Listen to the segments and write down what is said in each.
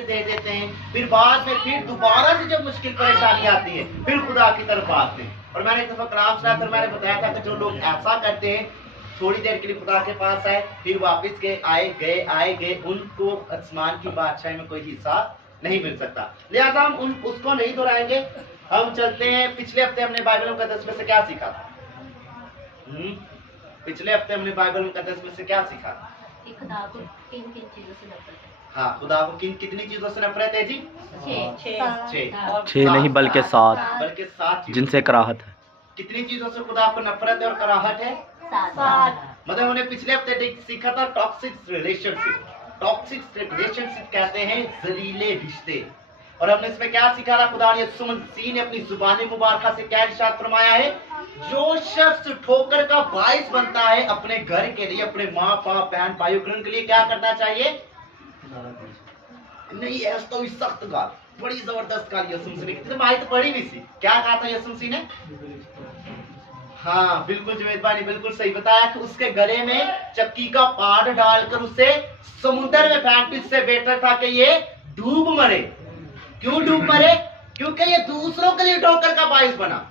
चीजें दे देते हैं, फिर बाद में फिर दोबारा से जब मुश्किल परेशानी आती है फिर खुदा की तरफ आते हैं। और मैंने एक दफा कलाम सुना था, मैंने बताया था कि जो लोग ऐसा करते हैं, थोड़ी देर के लिए खुदा के पास आए फिर वापस गए, आए गए, उनको आसमान की बादशाही में कोई हिस्सा नहीं मिल सकता। लिहाजा हम उसको नहीं दोहराएंगे। हम चलते हैं, पिछले हफ्ते हमने बाइबल मुकद्दस में से क्या सीखा था? पिछले हफ्ते हमने बाइबल मुकद्दस में से क्या सीखा? खुदा को किन किन चीजों से नफरत है? हाँ, खुदा को कितनी चीजों से नफरत है जी? 6 नहीं बल्कि 7 जिनसे कराहत है। कितनी चीजों से खुदा को नफरत है और कराहट है? 7। मतलब हमने पिछले हफ्ते सीखा था टॉक्सिक रिलेशनशिप। टॉक्सिक रिलेशनशिप कहते हैं जहरीले रिश्ते। और हमने इसमें क्या सीखा था? खुदा यीशु मसीह ने अपनी जुबानी मुबारक से क्या इरशाद फरमाया है? जो शख्स ठोकर का बाइस बनता है अपने घर के लिए, अपने माँ बाप बहन भाइयों के लिए क्या करना चाहिए? नहीं, ऐसा तो सख्त गाल, बड़ी जबरदस्त गाल यीशु मसीह ने की थी। तो तो पढ़ी भी थी। क्या कहा था यीशु मसीह ने? हाँ बिल्कुल जुवेद भाई ने बिल्कुल सही बताया कि उसके गले में चक्की का पाट डालकर उसे समुद्र में फेंक, इससे बेहतर था कि ये डूब मरे। क्यों डूब मरे? क्योंकि ये दूसरों के लिए ठोकर का बाइस बना।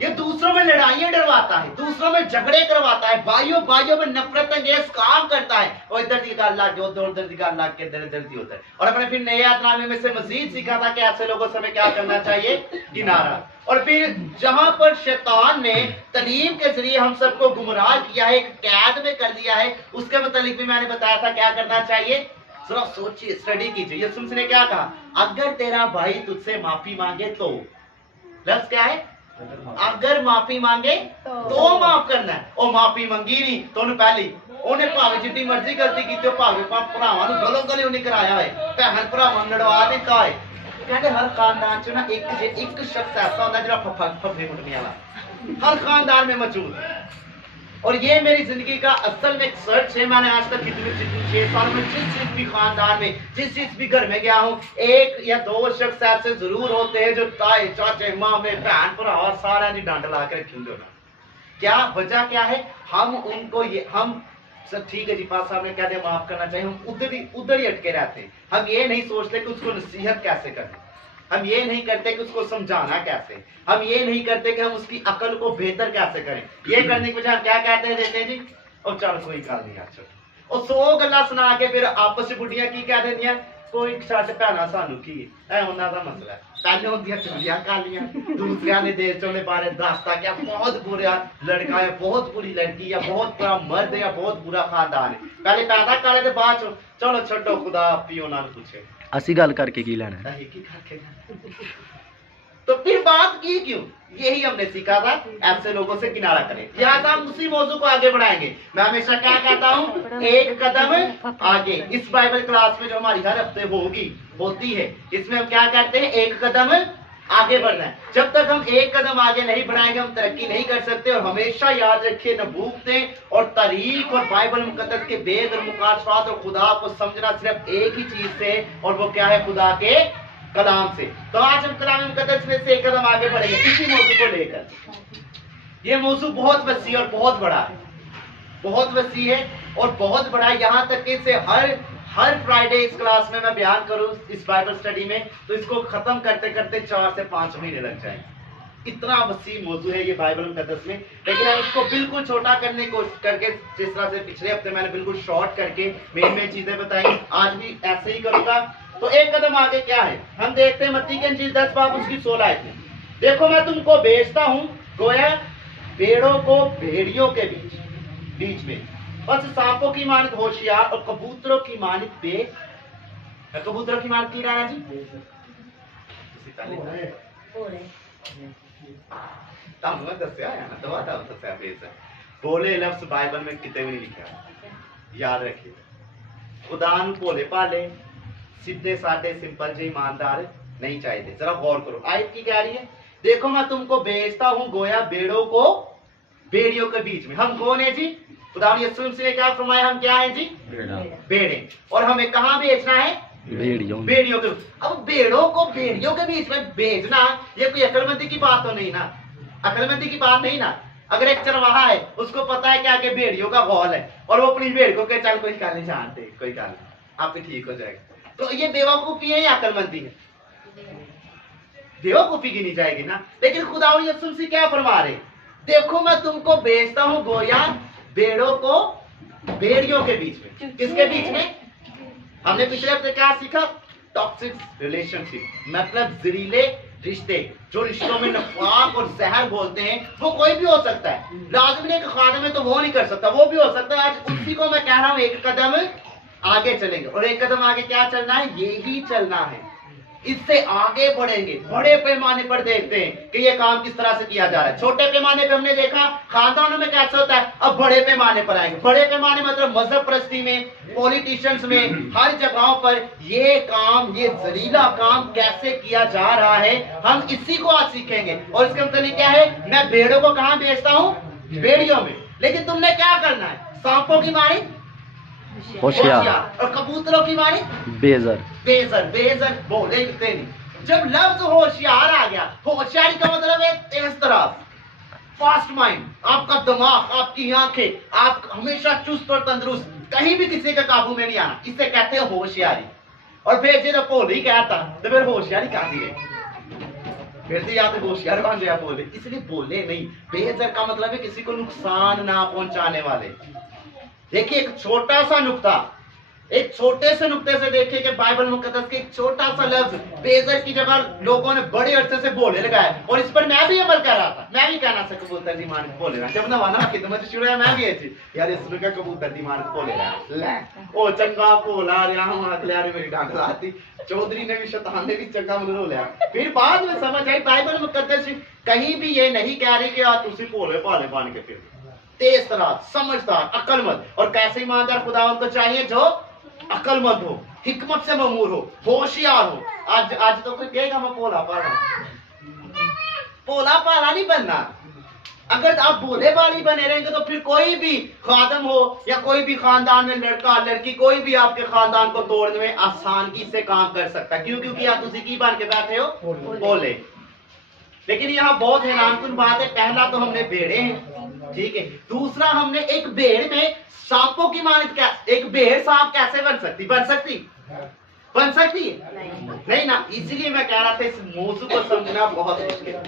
ये दूसरों में लड़ाइयां डरवाता है, दूसरों में झगड़े करवाता है, भाइयों में नफरत अंगेज काम करता है। और इधर की गाल लाग के उधर की गाल लाग के दर्दी होता है। और अपने फिर नए यादनामे में से मजीद सीखा था कि ऐसे लोगों से हमें क्या करना चाहिए? किनारा। और फिर जहां पर शैतान ने तालीम के जरिए हम सबको गुमराह किया है, एक कैद में कर दिया है, उसके मुतालिक भी मैंने बताया था क्या करना चाहिए। जरा सोचिए, स्टडी कीजिए। यीशु मसीह ने क्या कहा? अगर तेरा भाई तुझसे माफी मांगे तो, लफ्ज क्या है? अगर माफी मांगे तो माफ करना है। और माफी मंगी नहीं तो उन्हें पहली उन्हें भावे जितनी मर्जी गलती की भावे भरावां नूं गलों गले उन्हें कराया है, भैन भरावां लड़वा दिता है। कहते हर खानदान च ना एक शख्स ऐसा होता है जो फफे कुटने वाला हर खानदान में मौजूद है। और ये मेरी जिंदगी का असल में एक सर्च है। मैंने आज तक जितने 6 साल में जिस भी खानदान में जिस भी घर में गया हूँ, एक या दो शख्स ऐसे जरूर होते हैं जो ताए चाचे मामे बहन भरा सारा की डंड ला के रखी होना। क्या वजह क्या है? हम उनको हम सर ठीक है जी, पास साहब ने कह दिया माफ करना चाहिए, हम उधर ही अटके रहते हैं। हम ये नहीं सोचते कि उसको नसीहत कैसे करें, हम ये नहीं करते कि उसको समझाना कैसे, हम ये नहीं करते कि हम उसकी अकल को बेहतर कैसे करें। ये करने के बजाय क्या कहते हैं देते हैं जी, और चल कोई गल नहीं यार, और 100 गल्ला सुना के फिर आपस में बुढ़िया की कह देंदियां कोई छट भैना सानू की है, उन्हां दा मसला है। पहले होंदियां चुगलियां कालियां, दूसरियां ने देश चों दे बारे दसता क्या बहुत बुरा लड़का है, बहुत बुरी लड़की है, बहुत बुरा मर्द है या बहुत बुरा खानदान है। पहले पैदा करे ते बाद चलो छड्डो खुदा आपी उन्हां नूं पूछे असी गल करके की लेना है। तो फिर बात की क्यों? यही हमने सीखा था, ऐसे लोगों से किनारा करें। लिहाजा हम उसी मौजू को आगे बढ़ाएंगे। मैं हमेशा क्या कहता हूँ, एक कदम आगे। इस बाइबल क्लास में जो हमारी हर हफ्ते होती है, इसमें हम क्या कहते हैं? एक कदम आगे बढ़ना है। जब तक हम एक कदम आगे नहीं बढ़ाएंगे हम तरक्की नहीं कर सकते। और हमेशा याद रखिए, नबूवतें और तारीख और बाइबल मुकद्दस के वेद और मुकाशफात और खुदा को समझना सिर्फ एक ही चीज से, और वो क्या है? खुदा के कलाम से। तो आज हम कलाम मुकद्दस में से एक कदम आगे बढ़ेंगे इसी मौजू को लेकर। ये मौजू बहुत वसी और बहुत बड़ा है, बहुत वसी है और बहुत बड़ा है। यहाँ तक कि इसे हर फ्राइडे इस क्लास में मैं बयान करूं इस बाइबल स्टडी में, तो इसको खत्म करते करते 4 से 5 महीने लग जाएंगे। इतना वसी मौजू है ये बाइबल मुकद्दस में। लेकिन हम इसको बिल्कुल छोटा करने की कोशिश करके, जिस तरह से पिछले हफ्ते मैंने बिल्कुल शॉर्ट करके मेन चीजें बताई, आज भी ऐसे ही करूंगा। तो एक कदम आगे क्या है? हम देखते हैं मत्ती की इंजील 10 बाब उसकी 16 आयत में, देखो मैं तुमको भेजता हूं गोया भेड़ों को भेड़ियों के बीच में, बस सांपों की मानित होशियार और कबूतरों की मानित कबूतरों की मानित की राणा जी बोले लफ्ज बाइबल में कितने भी नहीं लिखा, याद रखिए। खुदा भोले भाले सीधे साधे सिंपल जे ईमानदार नहीं चाहिए। जरा गौर करो, आयत की कह रही है, देखो मैं तुमको भेजता हूं गोया भेड़ों को भेड़ियों के बीच में। हम कौन है जी? खुदा यीशु मसीह ने क्या फरमाया? हम क्या हैं जी? भेड़े। और हमें कहां भेजना है? भेड़ियों के। अब भेड़ों को भेड़ियों के बीच में भेजना, ये कोई अकलमंदी की बात तो नहीं ना, अकलमंदी की बात नहीं ना। अगर एक चरवाहा है, उसको पता है कि आगे भेड़ियों का गौल है, और वो अपनी भेड़ को चल कोई गल नहीं जानते, कोई गल आप भी ठीक हो जाएगा, तो ये बेवकूफी है या अक्लमंदी है? बेवकूफी गिनी जाएगी ना। लेकिन खुदा यसुम से क्या फरमा रहे, देखो मैं तुमको भेजता हूं गोया भेड़ों को भेड़ियों के बीच में। किसके बीच में? हमने पिछले हफ्ते क्या सीखा? टॉक्सिक रिलेशनशिप, मतलब जहरीले रिश्ते। जो रिश्तों में नफाक और जहर बोलते हैं, वो कोई भी हो सकता है। लाजमी एक खादम है तो वो नहीं कर सकता, वो भी हो सकता है। आज उसी को मैं कह रहा हूं, एक कदम आगे चलेंगे। और एक कदम आगे क्या चलना है? यही चलना है, इससे आगे बढ़ेंगे। बड़े पैमाने पर देखते हैं कि ये काम किस तरह से किया जा रहा है। छोटे पैमाने पे हमने देखा खानदानों में कैसे होता है, अब बड़े पैमाने पर आएंगे। बड़े पैमाने मतलब मजहब परस्ती में, पॉलिटिशियंस में, हर जगहों पर ये काम, ये जहरीला काम कैसे किया जा रहा है, हम इसी को आज सीखेंगे। और इसका मतलब क्या है? मैं भेड़ों को कहां भेजता हूं? भेड़ियों में। लेकिन तुमने क्या करना है? सांपों की मारी होशियार, और कबूतरों की मारी बेजर। बेजर। बेजर बोलेंगे नहीं। जब लफ्ज होशियार आ गया, होशियारी का मतलब है तेज तराज, फास्ट माइंड। आपका दिमाग, आपकी आंखें, आप हमेशा चुस्त और तंदुरुस्त, कहीं भी किसी के काबू में नहीं आना, इसे कहते हैं होशियारी। और फिर जब बोल ही कहता तो फिर होशियारी कहा दी है, फिर से या तो होशियार बन गया बोले, इसलिए बोले नहीं। बेजर का मतलब है किसी को नुकसान ना पहुंचाने वाले। देखिए एक छोटा सा नुक्ता, एक छोटे से नुक्ते से देखिए कि बाइबल मुकद्दस के एक छोटा सा लफ्ज बेजर की जगह लोगों ने बड़े अरसे से बोले लगाए। और इस पर मैं भी अमल कर रहा था। मैं भी कहना था कबूतर दी मानक बोले रहा, जब नवाना खिदमत शुरू है मैं भी ऐसी यार इस का कबूतर दी मानक बोले रहा ले ओ चंगा बोला रे हम अगले यार मेरी डांट लाती। चौधरी ने भी, शैतान ने भी चंगा मन लिया। फिर बाद में समझ आई बाइबल मुकद्दस कहीं भी ये नहीं कह रही कि आप उसी भोले भाले बन के फिर। तेज तराज, समझदार, अक्लमंद। और कैसे ईमानदार खुदावंद को चाहिए? जो अक्लमंद हो, हिकमत से ममूर हो, होशियार हो। आज तो कोई कहेगा मैं भोला पाला, भोला पाला नहीं बनना। अगर आप भोले भाली बने रहेंगे तो फिर कोई भी खादम हो या कोई भी खानदान में लड़का लड़की, कोई भी आपके खानदान को तोड़ने में आसानी से काम कर सकता है। क्यों? क्योंकि आप उसी की बन के बैठे हो, भोले। लेकिन यहाँ बहुत हैरानकुन बात है। पहला तो हमने भेड़े हैं, ठीक है। दूसरा हमने एक भेड़ में सांपों की मानद। क्या एक भेड़ सांप कैसे बन सकती? बन सकती है नहीं ना। इसीलिए मैं कह रहा था इस मौजू को समझना बहुत मुश्किल है।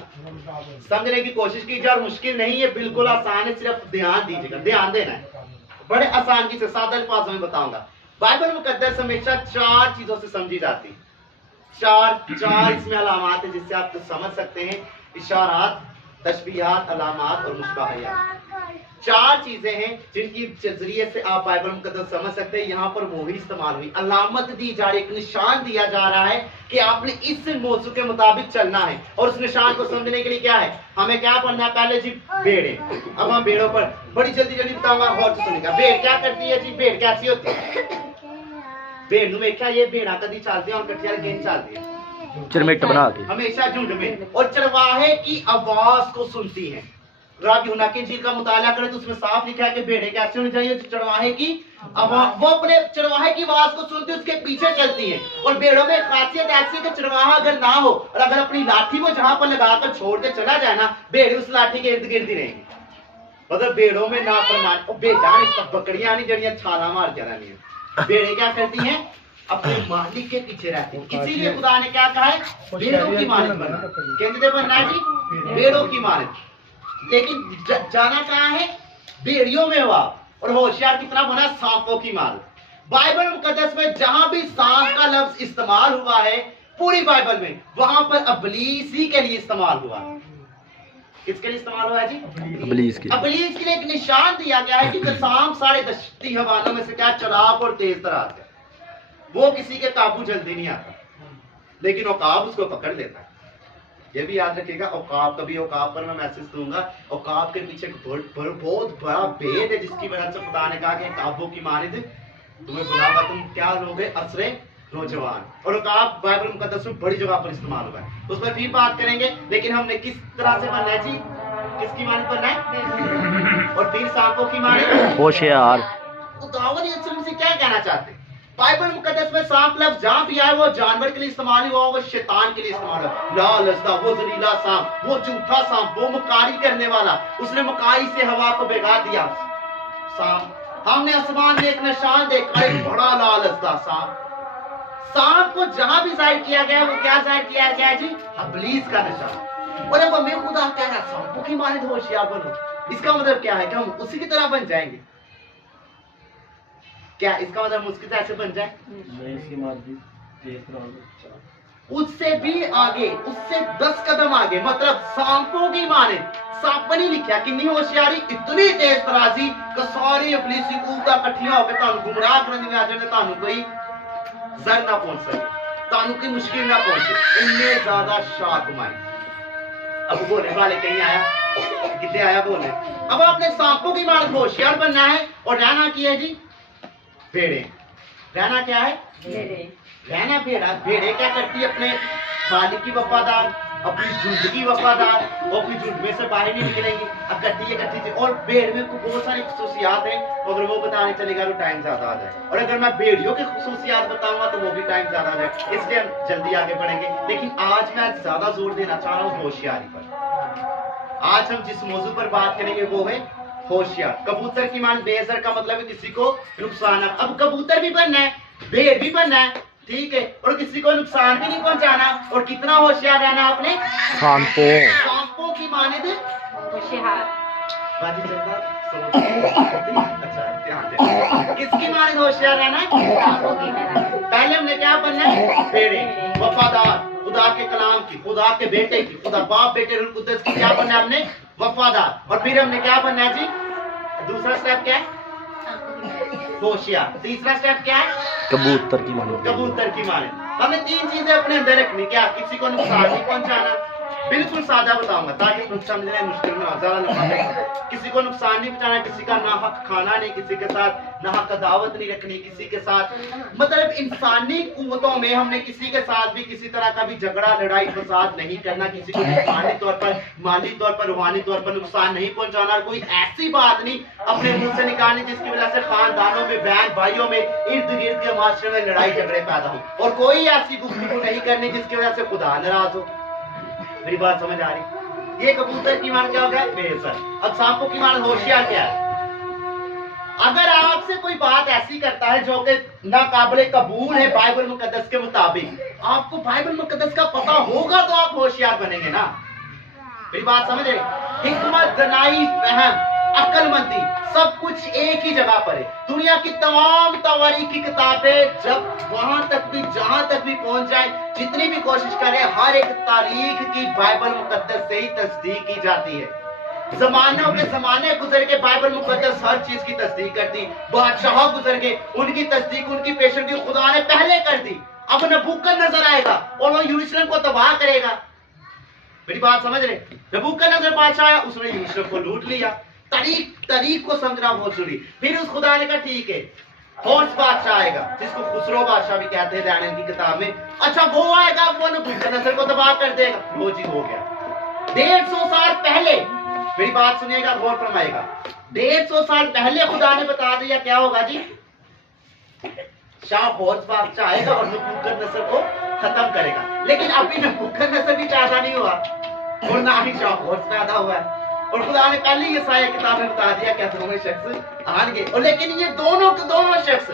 समझने की कोशिश कीजिए, और मुश्किल नहीं है, बिल्कुल आसान है। सिर्फ ध्यान दीजिएगा, ध्यान देना है। बड़े आसानी से सादा अल्फाजों में बताऊंगा। बाइबल मुकद्दस हमेशा 4 चीजों से समझी जाती है। चार इसमें अलामात है जिससे आप कुछ समझ सकते हैं। इशारात, तशबीहात, अलामात और मुशबाहियात। 4 चीजें हैं जिनकी जरिए से आप बाइबल मुकद्दस समझ सकते हैं। यहाँ पर मोही इस्तेमाल हुई, अलामत दी जा रही, एक निशान दिया जा रहा है कि आपने इस मौजू के मुताबिक चलना है। और उस निशान को समझने के लिए क्या है, हमें क्या पढ़ना है? पहले जी भेड़े। अब हम भेड़ों पर बड़ी जल्दी बताऊंगा, गौर से सुनिएगा। भेड़ क्या करती है जी? भेड़ कैसी होती है? भेड़ नु देखा, ये भेड़ा कदी चलती है और कठिया गेंद चलती है चिरमिट बना के, हमेशा झुंड में। और चरवाहे की आवाज को सुनती है। राबी यूहन्ना की इंजील का मुताला करें तो उसमें साफ लिखा है कि भेड़ें कैसे होनी चाहिए? चरवाहे की आवाज, वो अपने चरवाहे की आवाज को सुनती है, उसके पीछे चलती है। और भेड़ों में खासियत ऐसी है कि चरवाहा अगर ना हो और अगर अपनी लाठी को जहां पर लगाकर छोड़ के चला जाए ना, भेड़ उस लाठी के इर्द गिर्द ही रहेंगी। मतलब भेड़ों में ना फरमान, भेड़ा बकरियां नहीं जड़ियां छाला मार के रहनी है। भेड़ें क्या करती हैं? अपने मालिक के पीछे रहती हैं। इसीलिए खुदा ने क्या कहा है? भेड़ों की मालिक बनना। कहते बनना है जी भेड़ों की मालिक। लेकिन जाना कहाँ है? भेड़ियों में हुआ। और होशियार कितना बना? सांपों की माल। बाइबल मुकद्दस में जहां भी सांप का लफ्ज इस्तेमाल हुआ है पूरी बाइबल में, वहां पर अबलीस ही के लिए इस्तेमाल हुआ है। किसके लिए इस्तेमाल हुआ है जी? अबलीस के लिए एक निशान दिया गया है कि सांप सारे दश्ती हवालों में से क्या चलाक और तेज तराज है। वो किसी के काबू जल्दी नहीं आता, लेकिन औकाब उसको पकड़ लेता है। ये भी याद रखिएगा, औकाब, कभी औकाब पर मैं मैसेज दूंगा। औकाब के पीछे बहुत बड़ा भेद है जिसकी वजह से खुदा ने कहा कि काबू की मानिद तुम्हें बुलाऊंगा, तुम क्या लोगे? असरे नौजवान। और औकाब बाइबल मुकद्दस में बड़ी जगह पर इस्तेमाल हुआ है, उस पर भी बात करेंगे। लेकिन हमने किस तरह से बनना है जी? किसकी मानिद बनना है? और फिर सांपों की मानिद होशियार। खुदावंद यीशु मसीह क्या कहना चाहते हैं? बाइबल मुकद्दस में सांप लफ्ज जहां भी आया वो जानवर के लिए इस्तेमाल हुआ, वो शैतान के लिए इस्तेमाल हुआ। लालचदा, वो जहरीला सांप, वो झूठा सांप, वो मुकारी करने वाला, उसने मुकारी से हवा को बिगाड़ दिया। सांप, हमने आसमान में एक निशान देखा, एक बड़ा लालचदा सांप। सांप को जहां भी जाहिर किया गया है, वो क्या जाहिर किया गया है जी? इब्लीस का निशान। और अब मैं खुदा कह रहा सांपों की मानिंद होशियार बनो, इसका मतलब क्या है कि हम उसी की तरह बन जाएंगे? क्या इसका मतलब हम उसकी तरह ऐसे बन जाए? उससे भी आगे, उससे 10 कदम आगे, मतलब सांपों की माने। सांप नहीं लिखा कितनी होशियारी, इतनी तेज तराजी कि सारी इब्लीसी कूदा इकट्ठियां होकर तानु गुमराह करने में आ जाने, तानु कोई जर ना पहुंच सके, तानु की मुश्किल ना पहुंचे, इतने ज्यादा शार्प माइंड। अब बोलने वाले कहीं आया, कितने आया बोले। अब आपने सांपों की माने होशियार बनना है और रहना की है जी भेड़े। रहना क्या है? रहना भेड़ा। भेड़े क्या करती है? अपने मालिक की वफादार, अपनी झुंड की वफादार, वो अपनी झुंड में से बाहर नहीं निकलेंगी, अब करती है। और भेड़ में बहुत सारी खसूसियात हैं, अगर वो बताने चलेगा तो टाइम ज्यादा आ जाए, और अगर मैं भेड़ियों की खसूसियात बताऊंगा तो वो भी टाइम ज्यादा आ जाए, इसलिए हम जल्दी आगे बढ़ेंगे। लेकिन आज मैं ज्यादा जोर देना चाह रहा हूँ होशियारी पर। आज हम जिस मौजू पर बात करेंगे वो है होशियार। कबूतर की मान बेअसर का मतलब है किसी को नुकसान। अब कबूतर भी बनना है, भेड़ भी बनना है, ठीक है, और किसी को नुकसान भी नहीं पहुंचाना। और कितना होशियार रहना आपने? सांपों की मानिंद होशियार। बाजी चलता अच्छा ध्यान दे। किसकी मानिंद होशियार रहना है? पहले हमने क्या बनना है? भेड़े, वफादार, खुदा के कलाम की, खुदा के बेटे की, खुदा बाप बेटे रूह कुद्दस की क्या बनना है हमने? वफादार। और फिर हमने क्या बनना है जी? दूसरा स्टेप क्या है? होशियार। तीसरा स्टेप क्या है? कबूतर की माने। कबूतर की माने। हमें 3 चीजें अपने अंदर रखनी। क्या? किसी को नुकसान नहीं पहुंचाना, बिल्कुल सादा बताऊंगा ताकि कुछ समझने में मुश्किल ना हो, ज्यादा लंबा नहीं। किसी को नुकसान नहीं पहुंचाना, किसी का नाहक खाना नहीं, किसी के साथ नाहक दावत नहीं रखनी, किसी के साथ मतलब इंसानी कुव्वतों में हमने किसी के साथ भी किसी तरह का भी झगड़ा लड़ाई फसाद नहीं करना, किसी को नुकसानी तौर पर, माली तौर पर, रूहानी तौर पर नुकसान नहीं पहुंचाना। कोई ऐसी बात नहीं अपने मुंह से निकालनी जिसकी वजह से खानदानों में, बहन भाइयों में, इर्द गिर्द के माशरे में लड़ाई झगड़े पैदा हो। और कोई ऐसी गुफ्तगू नहीं करनी जिसकी वजह से खुदा नाराज हो। मेरी बात समझ आ रही? ये कबूतर की मान क्या हो गया? बेअसर। अब सांपों की मान होशियार क्या है? अगर आपसे कोई बात ऐसी करता है जो कि नाकाबिले कबूल है बाइबल मुकद्दस के मुताबिक, आपको बाइबल मुकद्दस का पता होगा तो आप होशियार बनेंगे ना। मेरी बात समझ रहे? हिकमत, दनाई, फहम, अक्लमंदी सब कुछ एक ही जगह पर है। दुनिया की तमाम तारीख की किताबें जब वहां तक भी, जहां तक भी पहुंच जाए, जितनी भी कोशिश करें, हर एक तारीख की बाइबल मुकद्दस से ही तस्दीक की जाती है। जमानों के जमाने गुजर के बाइबल मुकद्दस हर चीज की तस्दीक करती। बादशाह गुजर गए, उनकी तस्दीक, उनकी पेशेंगी खुदा ने पहले कर दी। अब नबूकदनेस्सर आएगा और वो यरूशलेम को तबाह करेगा। मेरी बात समझ रहे? नबूकदनेस्सर बादशाह आया, उसने यरूशलेम को लूट लिया। तारीख को समझना बहुत जरूरी। फिर उस खुदा ने कहा ठीक है, होर्स बादशाह आएगा जिसको खुसरो बादशाह भी कहते हैं दानियल की किताब में। अच्छा वो आएगा, वो नबूकदनेस्सर को तबाह कर देगा। वो चीज हो गया। 150 साल पहले, मेरी बात सुनिएगा, गौर फरमाएगा, 150 साल पहले खुदा ने बता दिया क्या होगा जी? शाह होर्स बादशाह आएगा और नबूकदनेस्सर को खत्म करेगा। लेकिन अभी नबूकदनेस्सर भी पैदा नहीं हुआ और ना ही शाह होर्स पैदा हुआ है। और खुदा ने कल ही यसाया किताब में बता दिया क्या दोनों शख्स आएंगे। और लेकिन ये दोनों के दोनों शख्स,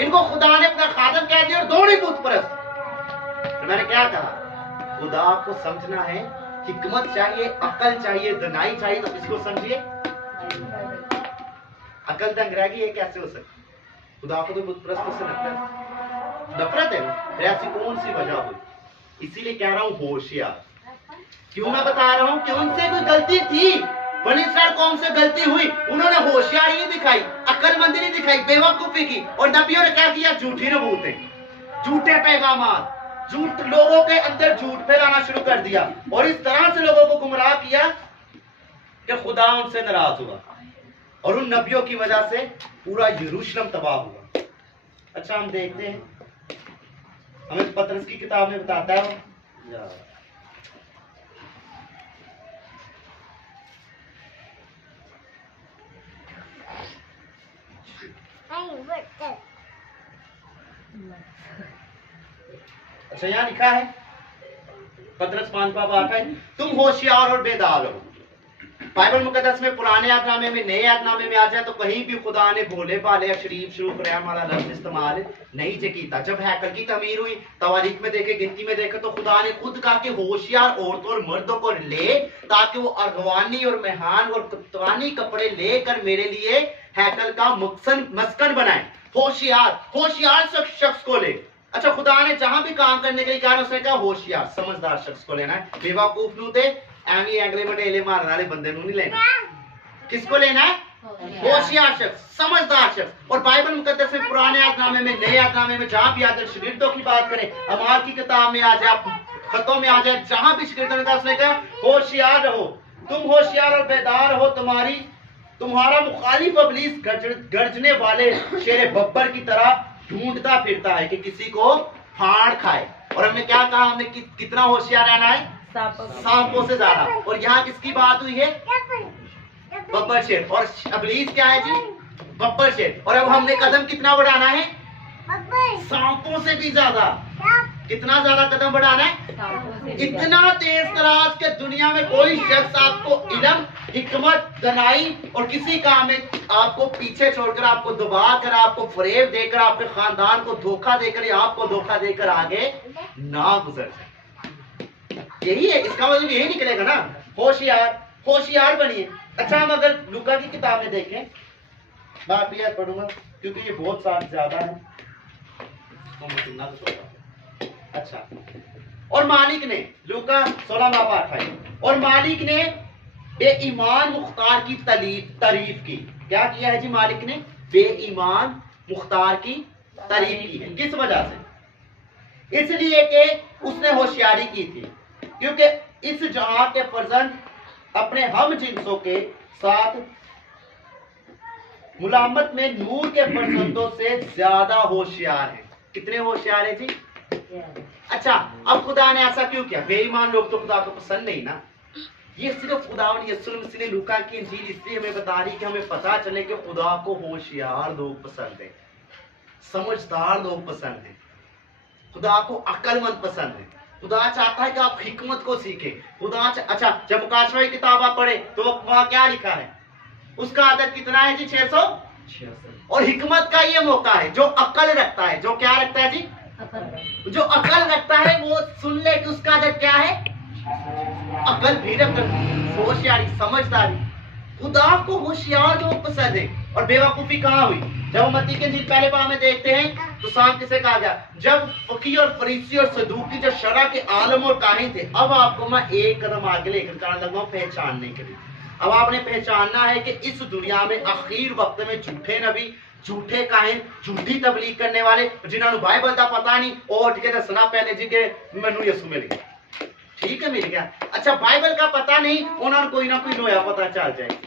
इनको खुदा ने अपना खादम कह दिया और दोनों ही बुत परस्त। तो मैंने क्या कहा? खुदा को समझना है, हिकमत चाहिए, अकल चाहिए, दनाई चाहिए, तो इसको समझिए। अकल दंग रह गई, ये कैसे हो सकती? खुदा को तो बुत परस्तों से नफरत है ना। ऐसी कौन सी वजह हुई? इसीलिए कह रहा हूं होशियार। क्यों मैं बता रहा हूं कि उनसे कोई गलती थी, बनी इस्राएल कौम से गलती हुई, उन्होंने होशियारी नहीं दिखाई, अक्लमंदी नहीं दिखाई, बेवकूफी की। और नबियों ने क्या किया? झूठी नबूवतें, झूठे पैगामात, झूठ, लोगों के अंदर झूठ फैलाना शुरू कर दिया और इस तरह से लोगों को गुमराह किया कि खुदा उनसे नाराज हुआ और उन नबियों की वजह से पूरा यरूशलेम तबाह हुआ। अच्छा हम देखते हैं, हमें पतरस की किताब में बताता है, अच्छा यहाँ लिखा है पतरस 5:8 है, तुम होशियार और बेदार हो। बाइबल मुकद्दस में पुराने यादनामे में नए यादनामे में आ जाए तो कहीं भी खुदा ने भोले भाले शरीफ शरूफ रहम वाला लफ्ज इस्तेमाल नहीं किया। जब हैकल की तमीर हुई तवारीख में देखे, गिनती में देखे तो खुदा ने खुद कहा कि होशियार औरतों और मर्दों को ले ताकि वो अगवानी और मेहमान और कप्तानी कपड़े लेकर मेरे लिए हैकल का मस्कन बनाए। होशियार शख्स को ले। अच्छा, खुदा ने जहां भी काम करने के लिए कहा उसने कहा होशियार समझदार शख्स को लेना है। बेवकूफ नू ते एवं एंगले मटेले मारने वाले बंदे नू नहीं लेना। किसको लेना है? होशियार शख्स, समझदार शख्स। और बाइबल मुकद्दस में पुराने यादनामे में नए यादनामे में जहां भी आकर शागिर्दों की बात करें, अमाल की किताब में आ जाए, खतों में आ जाए, जहां भी शागिर्दों का उसने कहा होशियार रहो, तुम होशियार और बेदार हो, तुम्हारा मुखालिफ इब्लीस गर्जने वाले शेर बब्बर की तरह ढूंढता फिरता है कि किसी को फाड़ खाए। और हमने क्या कहा, हमने कितना होशियार रहना है? सांपों से ज्यादा। और यहाँ किसकी बात हुई है? बब्बर शेर। और इब्लीस क्या है जी? बब्बर शेर। और अब हमने कदम कितना बढ़ाना है? सांपों से भी ज्यादा। कितना ज्यादा कदम बढ़ाना है? इतना तेज तराज के दुनिया में कोई शख्स आपको इल्म, हिकमत, दनाई और किसी काम में आपको पीछे छोड़कर, आपको दबा कर, आपको फरेब देकर, आपके खानदान को धोखा देकर या आपको धोखा देकर आगे ना गुजर जाए। यही है, इसका मतलब यही निकलेगा ना, होशियार बनिए। अच्छा, हम अगर लूका की किताब में देखें, मैं फिर पढ़ूंगा क्योंकि ये बहुत ज्यादा है। अच्छा, और मालिक ने, लूका 16:28, और मालिक ने बेईमान मुख्तार की तारीफ की। क्या किया है जी मालिक ने? बेईमान मुख्तार की तारीफ की है। किस वजह से? इसलिए कि उसने होशियारी की थी, क्योंकि इस जहां के फर्जंद अपने हम जिन्सों के साथ मुलामत में नूर के फर्जंदों से ज्यादा होशियार है। कितने होशियार है जी? अच्छा, अब खुदा ने ऐसा क्यों किया? बेईमान लोग तो खुदा को पसंद नहीं ना। ये सिर्फ खुदा यीशु मसीह ने लूका की इंजील इसलिए हमें बता रही कि हमें पता चले कि खुदा को होशियार लोग पसंद है, समझदार लोग पसंद है, खुदा को अक्लमंद पसंद है। खुदा चाहता है कि आप हिकमत को सीखें। अच्छा, जब मुकाशवा की किताब आप पढ़े तो वहाँ क्या लिखा है? उसका आदत कितना है जी? 666। और हिकमत का ये मौका है, जो अकल रखता है, जो क्या रखता है जी? जो अकल रखता है वो सुन ले कि उसका आदत क्या है? अकल भी रखता, होशियारी, समझदारी। खुदा को होशियार लोग पसंद है। और बेवकूफी कहाँ हुई? जब मत्ती के इंजील पहले बाब में देखते हैं तो शाम किसे कहा गया? जब फकी और फरीसी और सदूकी जो शरा के आलम और काहिन थे। अब आपको मैं एक कदम आगे लेकर जाने लगा हूं पहचानने के लिए। अब आपने पहचानना है कि इस दुनिया में आखिर वक्त में झूठे नबी, झूठे काहिन, झूठी तबलीग करने वाले जिन्होंने बाइबल का पता नहीं और के दसना पहले जी के मैनू यसू मिल गया। ठीक है, मिल गया। अच्छा, बाइबल का पता नहीं, उन्होंने कोई ना कोई नया पता चल जाए।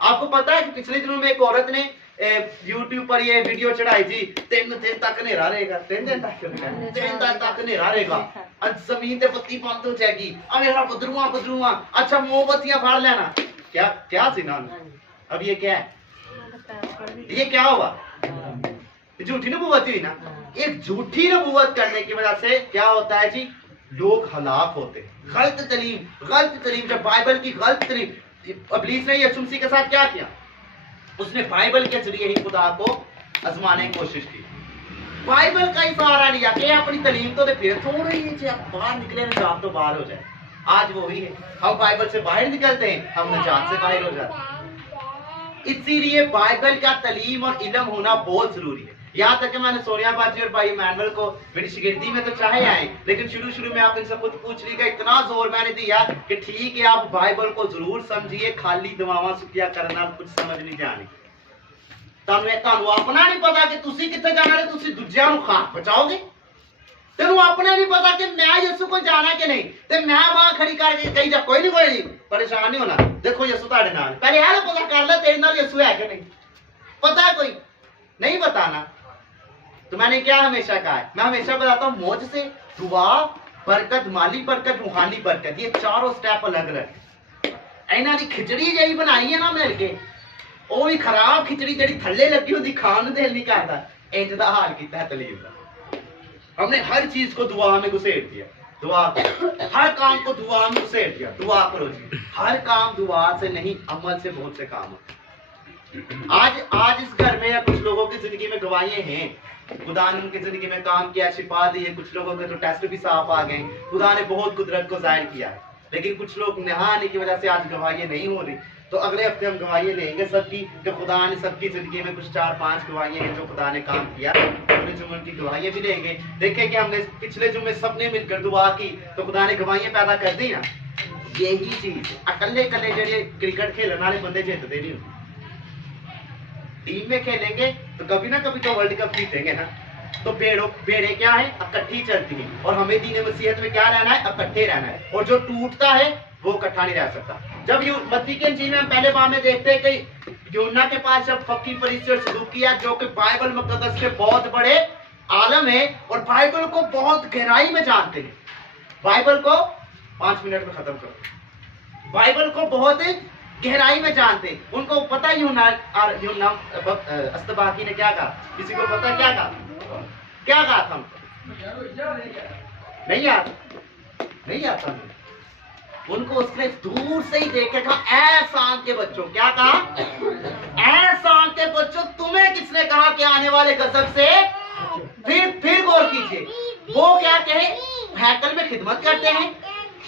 आपको पता है कि पिछले दिनों में एक औरत ने YouTube पर ये वीडियो चढ़ाई जी, 3 दिन तक अंधेरा रहेगा, 3 दिन तक अंधेरा रहेगा, जमीन पे पत्ती बंद हो जाएगी, अंधेरा बदरुआ। अच्छा, मोमबत्तियां फाड़ लेना। क्या सीना? अब ये क्या है? ये क्या होगा? झूठी नबूवत हुई ना। एक झूठी नबूवत करने की वजह से क्या होता है जी? लोग हलाक होते। गलत तलीम, जब बाइबल की गलत तलीम, इब्लीस ने यीशु मसीह के साथ क्या किया? उसने बाइबल के जरिए ही खुदा को आजमाने की कोशिश की। बाइबल का ही सहारा लिया कि अपनी तलीम तो फिर थोड़ी बाहर निकले, निजात तो बाहर हो जाए। आज वो ही है, हम बाइबल से बाहर निकलते हैं, हम निजात से बाहर हो जाते हैं। इसीलिए बाइबल का तलीम और इल्म होना बहुत जरूरी है। यहाँ तक कि मैंने सोनिया बाजी और भाई मैनुअल को मेरी शिगिर्दी में तो चाहे आए, लेकिन शुरू में आप इनसे खुद पूछ लीजिएगा, इतना जोर मैंने दिया कि ठीक है आप बाइबल को जरूर समझिए, खाली दुआवां सुखिया करना कुछ समझ नहीं जानी। ਤੁਹਾਨੂੰ अपना नहीं पता कि तुसी कितने जाना है, तुसी दूजिਆਂ ਨੂੰ खाक बचाओगे। तेनू अपना नहीं पता कि मैं यीशु को जाना कि नहीं, ते मैं बाह खड़ी करके कही जा कोई नहीं परेशान नहीं होना। देखो यीशु ਤੁਹਾਡੇ ਨਾਲ, पहले यार पता कर ले तेरे नाल यीशु है कि नहीं। पता कोई नहीं बताना। तो मैंने क्या हमेशा कहा है, मैं हमेशा बताता हूँ, मौज से दुआ, बरकत, माली बरकत, रूहानी बरकत, ये चारों स्टेप अलग अलग। इन्हां दी खिचड़ी जी बनाई है ना मिल के, वो भी खराब खिचड़ी जी थले लगी होती, खान दिल नहीं करता। इंज दा हाल किया है तलीम का। हमने हर चीज को दुआ में घुसेड़ दिया। दुआ करो, हर काम को दुआ में उसेट दिया, दुआ करो जी। हर काम दुआ से नहीं, अमल से बहुत से काम होते हैं। आज इस घर में या कुछ लोगों की जिंदगी में गवाहियां हैं, खुदा ने उनकी जिंदगी में काम किया, शिफा दी है, कुछ लोगों के तो टेस्ट भी साफ आ गए, खुदा ने बहुत कुदरत को जाहिर किया है। लेकिन कुछ लोग नहाने की वजह से आज गवाहियां नहीं हो रही। तो अगले हफ्ते हम गवाहियां लेंगे सबकी, कि खुदा ने सबकी जिंदगी में कुछ 4-5 गवाहियां हैं जो खुदा ने काम किया। अगले जुम्मे की गवाहियां भी लेंगे। देखें कि हमने पिछले जुम्मे सबने मिलकर दुआ की तो खुदा ने गवाहियां पैदा कर दी ना। यही चीज अकले कले जड़े क्रिकेट खेलने वाले बंदे जीतते नहीं, टीम में खेलेंगे तो कभी ना कभी तो वर्ल्ड कप जीतेंगे ना। तो बेड़े क्या है, इकट्ठी चलती है। और हमें दीन मसीहत में क्या रहना है, इकट्ठे रहना है। और जो टूटता है वो इकट्ठा नहीं रह सकता। जब मत्ती के इंजील में हम पहले बार में देखते हैं कि यूहन्ना के पास जब फकीर फरीसी और सदूकी जो कि बाइबल मुकद्दस के बहुत बड़े आलम है और बाइबल को बहुत गहराई में जानते हैं। बाइबल को 5 मिनट में खत्म करो। बाइबल को बहुत गहराई में जानते हैं। उनको पता है यूहन्ना अस्तबाकी ने क्या कहा? किसी को पता है क्या कहा? क्या कहा था? नहीं आता उनको। उसने दूर से ही देखे, कहा ऐ सांग के बच्चों। क्या कहा? ऐ सांग के बच्चों, तुम्हें किसने कहा कि आने वाले गजब से? फिर गौर कीजिए, वो क्या कहे? हैकल में खिदमत करते हैं,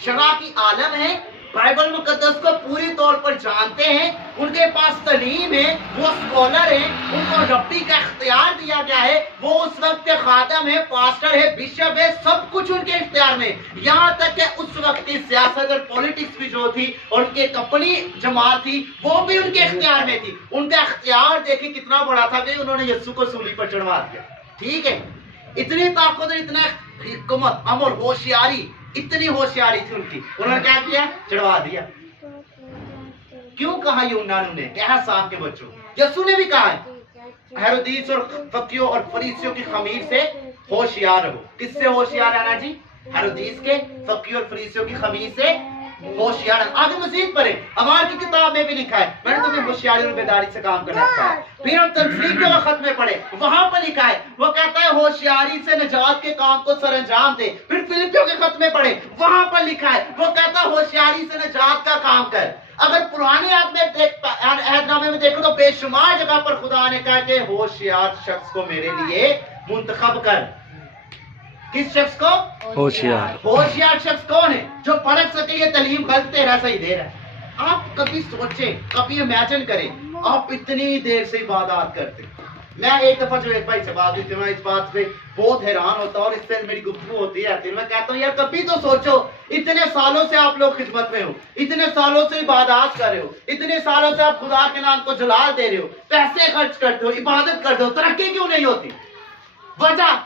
शरा की आलम है, बाइबल मुकद्दस को पूरी तौर पर जानते हैं, उनके पास तलीम है, वो स्कॉलर है, उनको रब्बी का इख्तियार दिया गया है, वो उस वक्त के खादम है, पास्टर है, बिशप है, सब कुछ उनके इख्तियार में। यहाँ तक कि उस वक्त की सियासत और पॉलिटिक्स भी जो थी और उनके अपनी जमात थी वो भी उनके इख्तियार में थी। उनका इख्तियार देखिए कितना बड़ा था कि उन्होंने यीशु को सूली पर चढ़वा दिया। ठीक है, इतनी ताकत, इतना हिकमत, अमर, होशियारी, इतनी होशियारी थी उनकी। उन्होंने क्या किया? चढ़वा दिया। क्यों कहा यूहन्ना ने? क्या सांप के बच्चों? यीशु ने भी कहा है हेरोदीस और फकियों और फरीसियों की खमीर से होशियार रहो। किससे होशियार रहना जी? हेरोदीस के, फकियों और फरीसियों की खमीर से होशियार। आगे मजीद पढ़े, अमाल की किताब में भी लिखा है मैंने तुम्हें होशियारी और बेदारी से काम करना सिखाया। फिर हम तस्लीम के वक्त में पढ़े, वहां पर लिखा है, वो कहता है होशियारी से नजात के काम को सरंजाम दे। फिर फिलिपियों के खत में पढ़े, वहां पर लिखा है, वो कहता है होशियारी से नजात का काम कर। अगर पुराने अहदनामे में देखो तो बेशुमार जगह पर खुदा ने कहा कि होशियार शख्स को मेरे लिए मुंतखब कर। किस शख्स को? होशियार। होशियार शख्स कौन है? जो परख सके ये तालीम गलत दे रहा सही दे रहा है। आप कभी सोचें, कभी इमेजिन करें, आप इतनी देर से इबादत करते। मैं एक दफा जो एक भाई से बात हुई थी, मैं इस बात पे बहुत हैरान होता और इससे मेरी गुफ्तगू होती है। मैं कहता हूँ यार कभी तो सोचो, इतने सालों से आप लोग खिदमत में हो, इतने सालों से इबादत कर रहे हो, इतने सालों से आप खुदा के नाम को जलाल दे रहे हो, पैसे खर्च करते हो, इबादत करते हो, तरक्की क्यों नहीं होती? वजह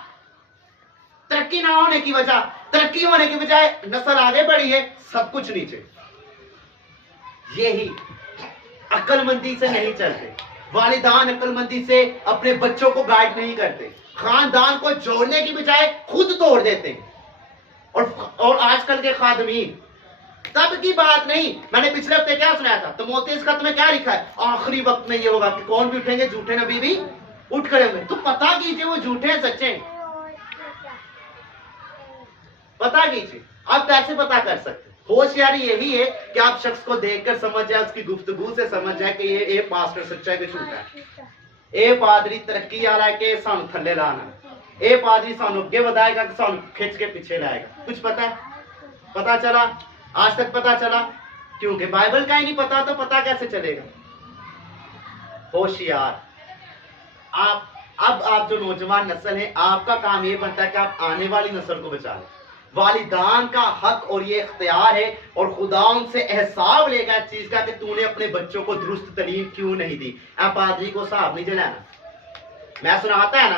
तरक्की ना होने की वजह, तरक्की होने की बजाय नस्ल आगे बढ़ी है, सब कुछ नीचे। यही अक्लमंदी से नहीं चलते। वालिदान अक्लमंदी से अपने बच्चों को गाइड नहीं करते, खानदान को जोड़ने की बजाय खुद तोड़ देते हैं। और आजकल के खादमीन, तब की बात नहीं, मैंने पिछले हफ्ते क्या सुनाया था, तो मोतीस खत में क्या लिखा है? आखिरी वक्त में ये होगा कि कौन भी उठेंगे? झूठे नबी भी उठ खड़े होंगे। तो पता कीजिए वो झूठे हैं सच्चे, पता कीजिए। आप कैसे पता कर सकते? होशियारी यही है कि आप शख्स को देखकर समझ जाए, उसकी गुफ्तगू से समझ जाए कि ये पास्टर सच्चा है कि झूठा है। ए पादरी तरक्की आ रहा है कि सानू थल्ले लाना, ए पादरी सानू अगे बढ़ाएगा कि सानू खिंच के पीछे लाएगा। कुछ पता है? पता चला? आज तक पता चला? क्योंकि बाइबल का ही नहीं पता, तो पता कैसे चलेगा? होशियार आप जो नौजवान नस्ल है, आपका काम ये बनता है कि आप आने वाली नस्ल को बचा लें। वालिदान का हक और ये इख्तियार है, और खुदा उनसे एहसाब लेगा इस चीज का कि तूने अपने बच्चों को दुरुस्त तालीम क्यों नहीं दी। आप पादरी को साहब नहीं जलाना, मैं सुनाता है ना,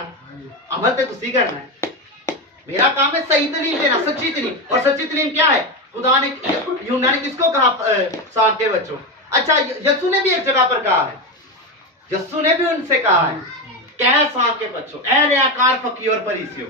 अमल तो तुसी करना है। मेरा काम है सही तालीम देना, सच्ची तालीम। और सच्ची तालीम क्या है? खुदा ने, यूहन्ना ने किसको कहा? सांप के बच्चों। अच्छा, यीशु ने भी एक जगह पर कहा है, यीशु ने भी उनसे कहा है, क्या सांप के बच्चों, ऐ रियाकार फकीर और फरीसियों।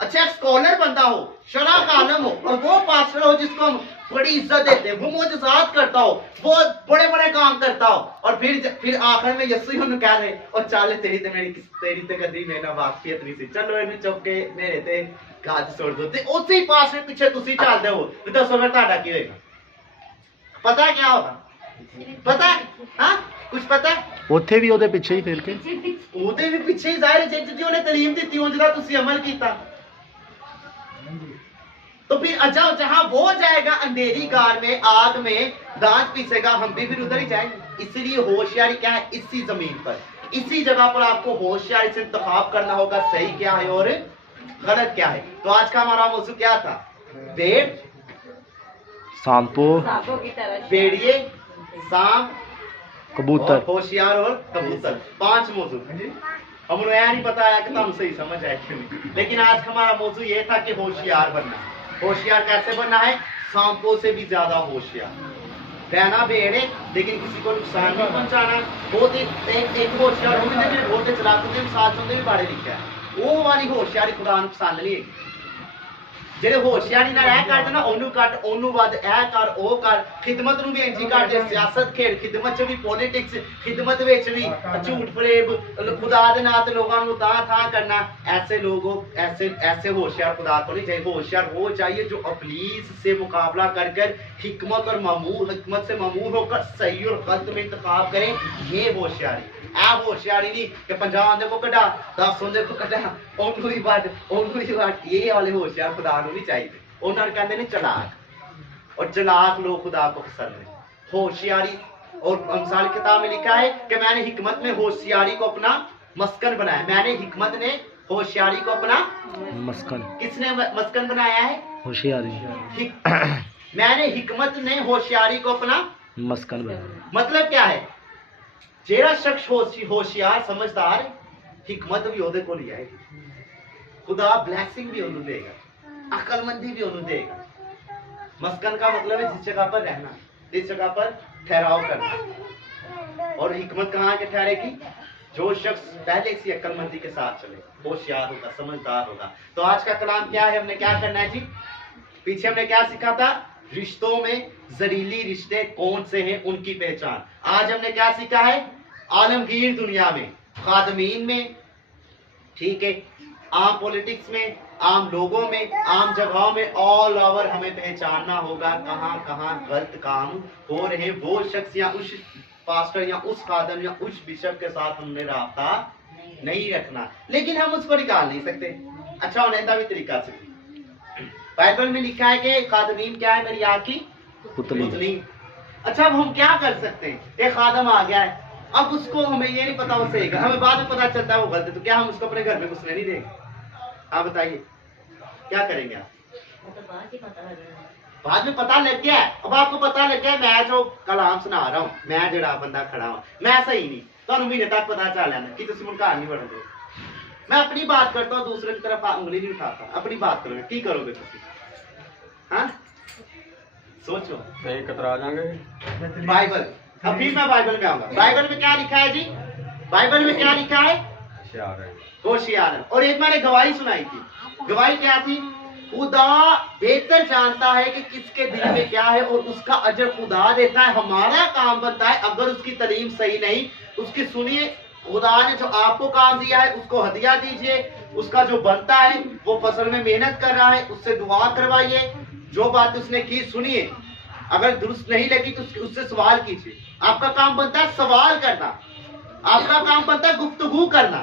अच्छा, एक स्कॉलर बंदा हो, शरा का आलम हो, और वो पास्टर हो जिसको हम बड़ी इज्जत देते हैं, वो मोजज़ात करता हो, वो बड़े बड़े काम करता हो, और फिर आखिर में यीशु ही कह रहे और चल तेरी ते कदी मेरे ना वाकफियत नहीं सी, चलो इन चौके मेरे ते गज छोड़ दो ते उसी पास में पीछे तुसी चलदे हो ते दसो फिर ਤੁਹਾਡਾ ਕੀ ਹੋਏਗਾ पता है क्या होगा पता है हाँ कुछ पता है ਉੱਥੇ ਵੀ ਉਹਦੇ ਪਿੱਛੇ ਹੀ ਫਿਰ ਕੇ ਉਹਦੇ ਵੀ ਪਿੱਛੇ ਹੀ ਜ਼ਾਹਿਰ ਹੈ ਜਿੱਦ ਉਹਨੇ ਤਾਲੀਮ ਦਿੱਤੀ ਉਂਝ ਦਾ ਤੁਸੀਂ ਅਮਲ ਕੀਤਾ तो फिर अच्छा जहां वो जाएगा अंधेरी कार में आग में दांत पीसेगा हम भी फिर उधर ही जाएंगे इसलिए होशियारी क्या है इसी जमीन पर इसी जगह पर आपको होशियारी से इंतखाब करना होगा सही क्या है और गलत क्या है तो आज का हमारा मौजू क्या था भेड़ सांपो भेड़िए सांप कबूतर और होशियार और कबूतर 5 मौजू हम यह नहीं पता है कि तुम सही समझ आए क्यों नहीं लेकिन आज हमारा मौजू ये था कि होशियार बनना होशियार कैसे बनना है सांपों से भी ज्यादा होशियार रहना भेड़े लेकिन किसी को नुकसान नहीं पहुंचाना बहुत एक होशियार होते हैं बहुत चलाक होते हैं साथ होते भी बारे लिखा है वो वाली होशियारी खुदा ਨੂੰ ਪਸੰਦ ਨਹੀਂ ਹੈਗੀ ਜਿਹੜੇ ਹੋशियारी ਨਾਲ ਇਹ ਕਰਦੇ ਨਾ ਉਹਨੂੰ ਕੱਟ ਉਹਨੂੰ ਵੱਧ ਇਹ ਕਰ ਉਹ ਕਰ ਖਿਦਮਤ ਨੂੰ ਵੀ ਇੰਜੀ ਕਰਦੇ ਸਿਆਸਤ ਖੇਡ ਖਿਦਮਤ ਚ ਵੀ ਪੋਲਿਟਿਕਸ ਖਿਦਮਤ ਵਿੱਚ ਵੀ ਝੂਠ ਫਰੇਬ खुदा ਦੇ ਨਾਂ ਤੇ ਲੋਕਾਂ ਨੂੰ ਤਾਂ करना ऐसे लोगों ऐसे होशियार खुदा को नहीं चाहिए होशियार वो चाहिए जो इब्लीस से मुकाबला कर हिकमत से मामूर होकर सही और गलत में इंतखाब करें ये होशियारी आ होशियारी नहीं कि 50 आंदे को कटा 10 आंदे को कटा उनको ही बात ये वाले होशियार खुदा को नहीं चाहिए उन्होंने कहते हैं चलाक और चलाक लोग खुदा को पसंद है होशियारी और मिसाल किताब में लिखा है कि मैंने हिकमत में होशियारी को अपना मस्कन बनाया मैंने हिकमत ने होशियारी को अपना मस्कन किसने मस्कन बनाया है होशियारी मैंने हिकमत ने होशियारी को अपना मस्कन बनाया मतलब क्या है जेड़ा शख्स होशियार समझदार हिकमत भी ओदे को नहीं आएगी खुदा ब्लेसिंग भी ओनू देगा अकलमंदी भी ओनू देगा मस्कन का मतलब है जिस जगह पर रहना जिस जगह पर ठहराव करना और हिकमत कहाँ के ठहरेगी जो शख्स पहले से अक्लमंदी के साथ चले होशियार होगा समझदार होगा तो आज का कलाम क्या है हमने क्या करना है जी पीछे हमने क्या सीखा था रिश्तों में जहरीली रिश्ते कौन से हैं उनकी पहचान आज हमने क्या सीखा है आलमगीर दुनिया में खादमीन में ठीक है आम पॉलिटिक्स में आम लोगों में आम जगहों में ऑल ओवर हमें पहचानना होगा कहाँ कहाँ गलत काम हो रहे हैं वो शख्स या उस पास्टर या उस खादम या उस बिशप के साथ हमने राब्ता नहीं रखना लेकिन हम उसको निकाल नहीं सकते अच्छा होने भी तरीका से बाइबल में लिखा है कि खादमीन क्या है मेरी आँख की पुतली अच्छा अब हम क्या कर सकते हैं एक खादम आ गया है अब उसको हमें ये नहीं पता वो सही है हमें बाद में पता चलता है वो गलत है तो क्या हम उसको अपने घर में घुसने नहीं देंगे हाँ बताइए क्या करेंगे आप बाद में पता लग गया अब आपको पता लग गया मैं जो कलाम सुना रहा हूँ मैं जड़ा बंदा खड़ा हूँ मैं सही नहीं तो महीने तक पता चल जाना कि तुम मुनकार नहीं बढ़ दो मैं अपनी बात करता हूँ दूसरे की तरफ उंगली नहीं उठाता अपनी बात करोगे की करोगे तुम हाँ सोचो कतरा जाएंगे बाइबल अभी मैं बाइबल में आऊंगा बाइबल में क्या लिखा है जी बाइबल में क्या लिखा है होशियार और एक मैंने गवाही सुनाई थी गवाही क्या थी खुदा बेहतर जानता है कि किसके दिल में क्या है और उसका अजर खुदा देता है हमारा काम बनता है अगर उसकी तालीम सही नहीं उसकी सुनिए खुदा ने जो आपको काम दिया है उसको हदिया दीजिए उसका जो बनता है वो फसल में मेहनत कर रहा है उससे दुआ करवाइए जो बात उसने की सुनिए अगर दुरुस्त नहीं लगी तो उससे सवाल कीजिए आपका काम बनता है सवाल करना आपका काम बनता है गुफ्तगू करना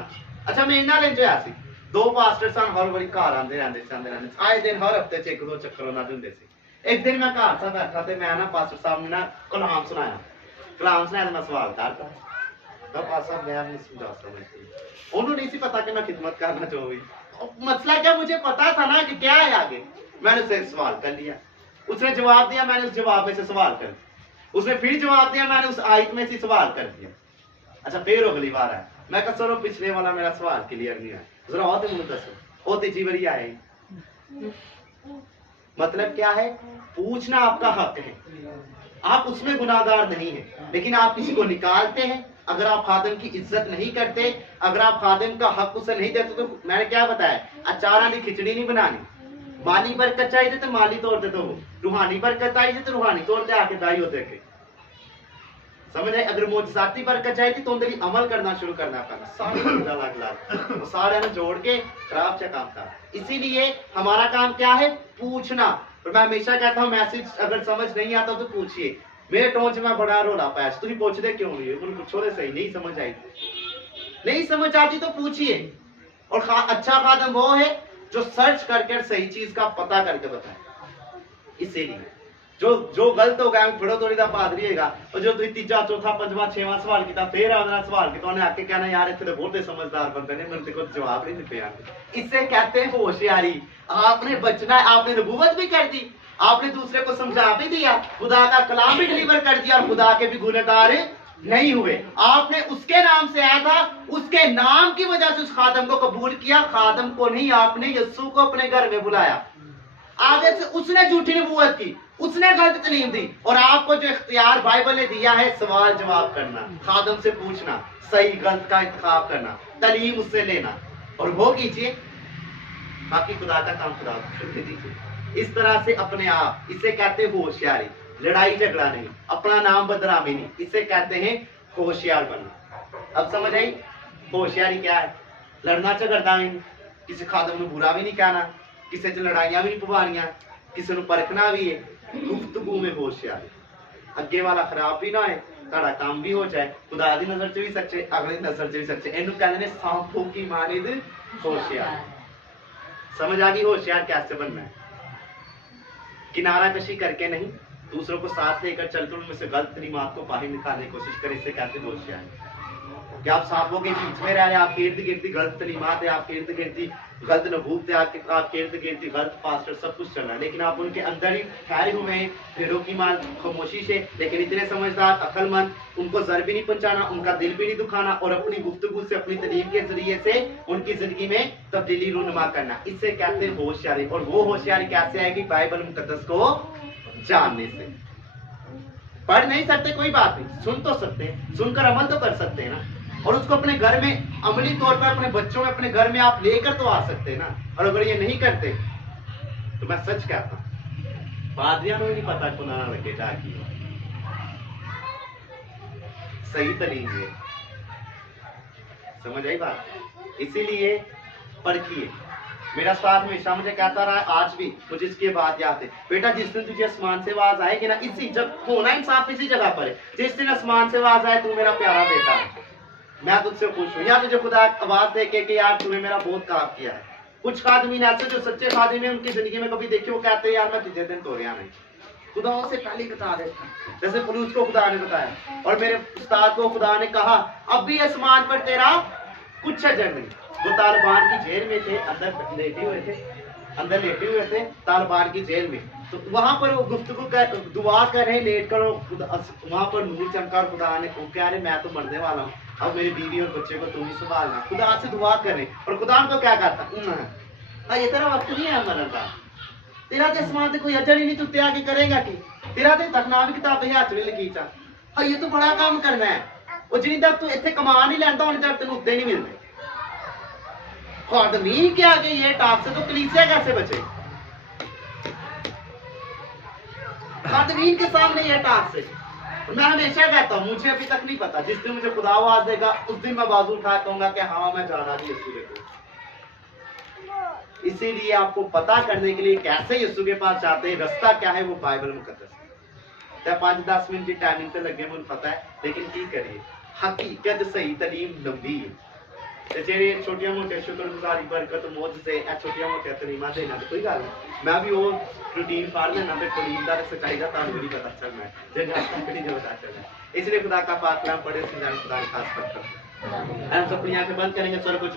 अच्छा मैं इन्ना लें जो ऐसी दो पास्टर सन हर बारी घर आंदे रहंदे आए दिन हर हफ्ते च एक दो चक्कर उन्हां दे हुंदे सी एक दिन मैं घर सा बैठा ते मैं ना पास्टर साहब ने ना कलाम सुनाया ते मैं सवाल करता तो पास्टर साहब मैं नहीं समझा सकता उन्होंने नहीं सी पता कि मैं खिदमत करना चाहूँगी मसला क्या मुझे पता था ना कि क्या है आगे मैंने उससे सवाल कर लिया उसने जवाब दिया मैंने उस जवाब में से सवाल कर दिया उसने फिर जवाब दिया मैंने उस आयत में से सवाल कर दिया अच्छा फिर अगली बार आया मैं कहा सर पिछले वाला मेरा सवाल क्लियर नहीं है जरा और मुझे दसो और तीसरी बारी आए मतलब क्या है पूछना आपका हक है आप उसमें गुनाहगार नहीं है लेकिन आप किसी को निकालते हैं अगर आप खादिम की इज्जत नहीं करते अगर आप खादिम का हक उसे नहीं देते तो मैंने क्या बताया अचारा की खिचड़ी नहीं बनानी माली बरकत चाहिए तो माली तौर पे दो रूहानी बरकत चाहिए तो रूहानी तौर पे आके दाई होते के समझ आए। अगर मोजजाती बरकत चाहिए तो अंदर ही अमल करना शुरू करना पड़ना, सारे अलग अलग वो सारे ना जोड़ के खराब से काम था। इसीलिए हमारा काम क्या है, पूछना। और मैं हमेशा कहता हूँ मैसेज अगर समझ नहीं आता तो पूछिए। मेरे टोन में बड़ा रोला पाया, तुम पूछते क्यों नहीं है, पूछो सही, नहीं समझ आई, नहीं समझ आती तो पूछिए। और अच्छा खादम वो है जो सर्च करके सही चीज का पता करके बताए। इसीलिए जो गलत हो गया फिर थोड़ी दा पादरीगा, और जो तुम तीजा चौथा पंजवा छेवां सवाल किया फिर आना सवाल किया उन्हें आके कहना यार इतने तो बहुत समझदार बंदे ने मेरे को जवाब नहीं दिते यार। इससे कहते हैं होशियारी। आपने बचना है, आपने नबूवत भी कर दी, आपने दूसरे को समझा भी दिया, खुदा का कलाम भी डिलीवर कर दिया और खुदा के भी गुनहगार नहीं हुए। आपने उसके नाम से आया था, उसके नाम की वजह से उस खादम को कबूल किया, खादम को नहीं, आपने यस्सु को अपने घर में बुलाया। आगे से उसने झूठी नबूवत की, उसने गलत तालीम दी, और आपको जो इख्तियार बाइबल ने दिया है सवाल जवाब करना, खादम से पूछना, सही गलत का इंतखाब करना, तालीम उससे लेना और वो कीजिए। बाकी खुदा का काम खुदा को दीजिए। इस तरह से अपने आप, इसे कहते हैं होशियारी। लड़ाई झगड़ा नहीं, अपना नाम बदनामी नहीं, इसे कहते हैं होशियार बनना। अब समझ आई होशियारी क्या है। लड़ना झगड़ना नहीं, किसी खादम को बुरा भी नहीं कहना, किसी से लड़ाइयां भी नहीं पवानियां, किसी को परखना भी है। गुफ्तगू में होशियारी, अगे वाला खराब भी ना है, ताड़ा काम भी हो जाए, खुदा दी नजर च भी सच्चे, अगले दी नजर च भी सच्चे। इन्हू कहते ने सांपों की मानिद होशियार। समझ आ गई होशियार कैसे बनना है। किनारा कशी करके नहीं, दूसरों को साथ लेकर चलकर उनमें से गलत तालीमात को बाहर निकालने की कोशिश करें, इसे कहते हैं होशियार। कि आप सांपों के बीच में रह रहे हैं, आपके इर्द गिर्द गलत तालीमात है, आपके इर्द गिर्द गलत नबूवत है, आपके इर्द गिर्द गलत पास्टर सब कुछ चल रहा है, लेकिन आप उनके अंदर ही ठहरे हुए हैं फिरों की माल खामोशी से। लेकिन इतने समझदार अक्लमंद, उनको जर भी नहीं पहुंचाना, उनका दिल भी नहीं दुखाना, और अपनी गुफ्तगू से अपनी तालीम के जरिए से उनकी जिंदगी में तब्दीली रूनुमा करना, इससे कहते हैं होशियारी। और वो होशियारी कैसे आएगी, बाइबल मुकद्दस को जानने से। पढ़ नहीं सकते कोई बात नहीं, सुन तो सकते हैं, सुनकर अमल तो कर सकते हैं ना, और उसको अपने घर में अमली तौर पर अपने बच्चों में अपने घर में आप लेकर तो आ सकते हैं ना। और अगर ये नहीं करते तो मैं सच कहता हूं पादरियां को भी नहीं पता खुदा ना लगे जाकी सही तालीम है। समझ आई बात। इसीलिए परखिए। मेरा साथ हमेशा मुझे कहता रहा, आज भी मुझे इसके बाद याद है, बेटा जिस दिन तुझे आसमान से आवाज आएगी ना, इसी जब होना इंसाफ इसी जगह पर है, जिस दिन आसमान से आवाज आए तू मेरा प्यारा बेटा है, मैं तुझसे खुश हूँ, या तुझे खुदा आवाज दे के कि यार तूने मेरा बहुत काम किया है। कुछ खादमीन ऐसे जो सच्चे खादिम है, उनकी जिंदगी में कभी देखिए वो कहते हैं यार मैं तुझे दिन तो रहा नहीं, खुदा से पहले बता देता, जैसे पुलिस को खुदा ने बताया और मेरे उस्ताद को खुदा ने कहा अब भी आसमान पर तेरा कुछ अजर नहीं। वो तालिबान की जेल में थे, अंदर लेटे हुए थे तालिबान की जेल में, तो वहां पर वो गुफ्तगू कर दुआ कर रहे लेट कर, वहां पर नूर चमका, खुदा ने वो कह रहे मैं तो मरने वाला हूँ, अब मेरी बीवी और बच्चे को तुम ही संभालना। खुदा से दुआ करें और खुदा को क्या कहता, ये तेरा वक्त नहीं है मरने का, तेरा तो आसमान से कोई अजर ही नहीं, तू त्याग करेगा कि तेरा तो तकना भी किताब हाथ में लिखी चा, हाँ ये तो बड़ा काम करना है, और जिन तक तू इतने कमा नहीं लेता उन तक तेन उत्ते नहीं मिलते। खादमीन के आगे ये टाप से तो कलीसिया कैसे बचे, खादमीन के सामने ये टाप से। मैं हमेशा कहता हूँ मुझे अभी तक नहीं पता, जिस दिन मुझे खुदा आवाज देगा उस दिन मैं बाजू उठा कहूंगा कि हाँ मैं जाना भी यीशु को। इसीलिए आपको पता करने के लिए कैसे यीशु के पास जाते हैं, रास्ता क्या है, वो बाइबल मुकद्दस है। 5-10 मिनट की टाइमिंग तो लगे मुझे पता है, लेकिन की करिए, हकीकत सही तालीम लंबी है। जेडी छोटिया मोटिया शुक्रगुजारी बरकत मौज से छोटिया मोटिया तलीमा देना तो कोई गल नहीं, मैं भी वो रूटीन फाड़ लेना फिर कलीम का सच्चाई का तान भी पता चलना है, जगह कंपनी जो पता चलना है। इसलिए खुदा का पाक कलाम पढ़े, खुदा खास करता है। हम अपनी आंखें बंद करेंगे, स्वर्ग